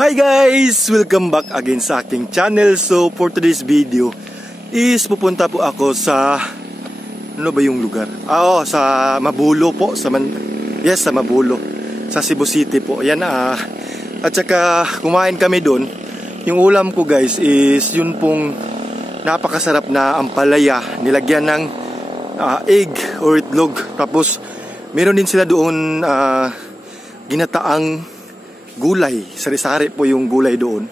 Hi guys! Welcome back again sa aking channel. So for today's video is pupunta po ako sa ano ba yung lugar? Sa Mabulo po, sa Mabulo, sa Cebu City po. Yan at saka kumain kami doon. Yung ulam ko guys is yun pong napakasarap na ampalaya, nilagyan ng egg or itlog. Tapos meron din sila doon ginataang gulay, sari-sari po yung gulay doon.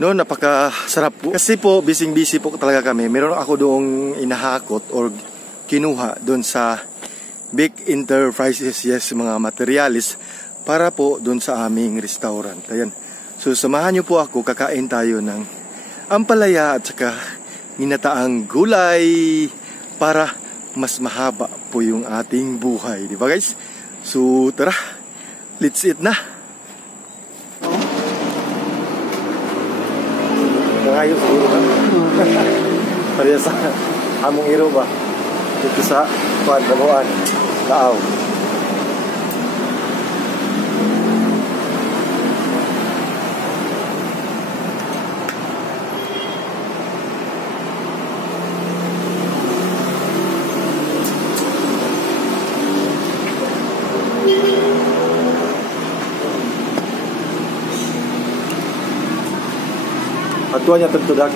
No, napakasarap po. Kasi po, busy po talaga kami. Meron ako doong inahakot or kinuha doon sa Big Enterprises, yes, mga materialis para po doon sa aming restaurant. Ayan. So, samahan nyo po ako, kakain tayo ng ampalaya at saka ginataang gulay para mas mahaba po yung ating buhay. Di ba guys? So, tara, let's eat na. Ngayon siguro ba? Pareha sa among iro ba? Dito sa Dabuan, Taaw. Atuannya tentu dak.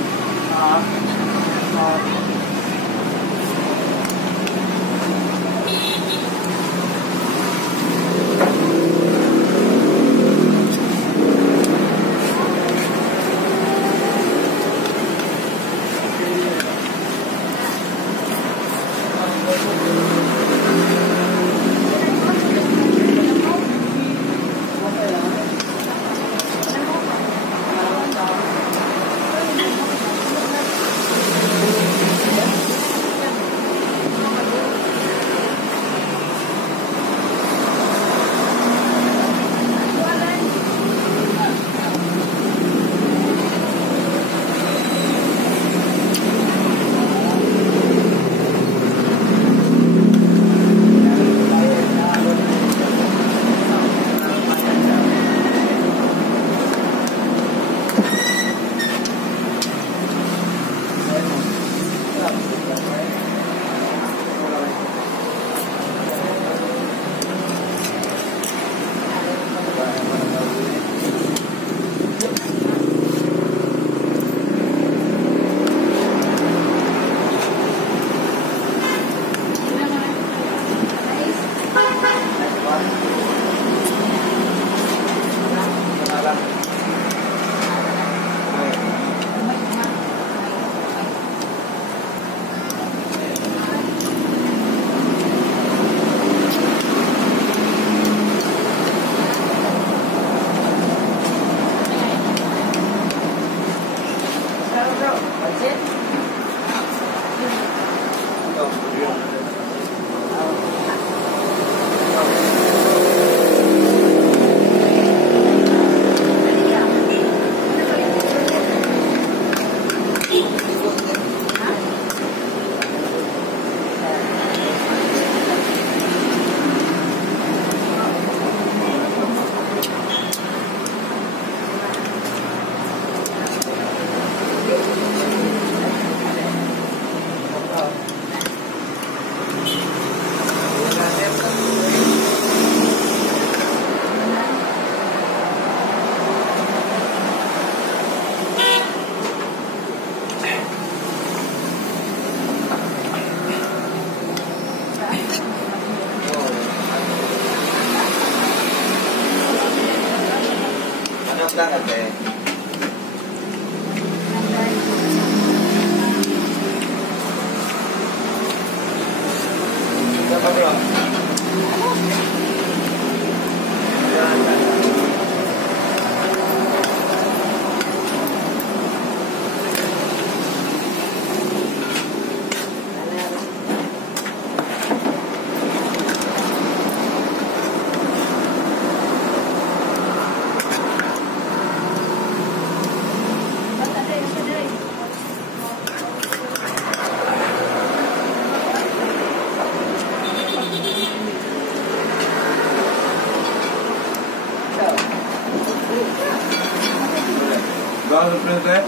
Vamos aprender.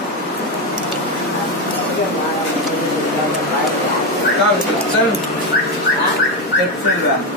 Calma, sério? É possível.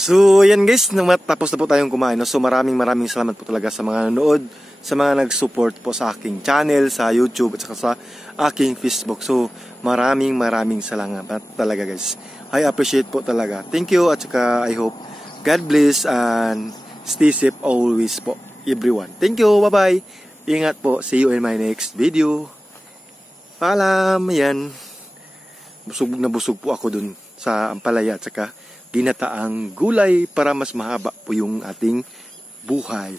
So, yan guys, tapos na po tayong kumain. No? So, maraming salamat po talaga sa mga nanood, sa mga nag-support po sa aking channel, sa YouTube, at saka sa aking Facebook. So, maraming salamat talaga guys. I appreciate po talaga. Thank you, at saka I hope God bless and stay safe always po, everyone. Thank you, bye-bye. Ingat po. See you in my next video. Paalam, yan. Busog po ako dun sa ampalaya at saka ginataang gulay para mas mahaba po yung ating buhay.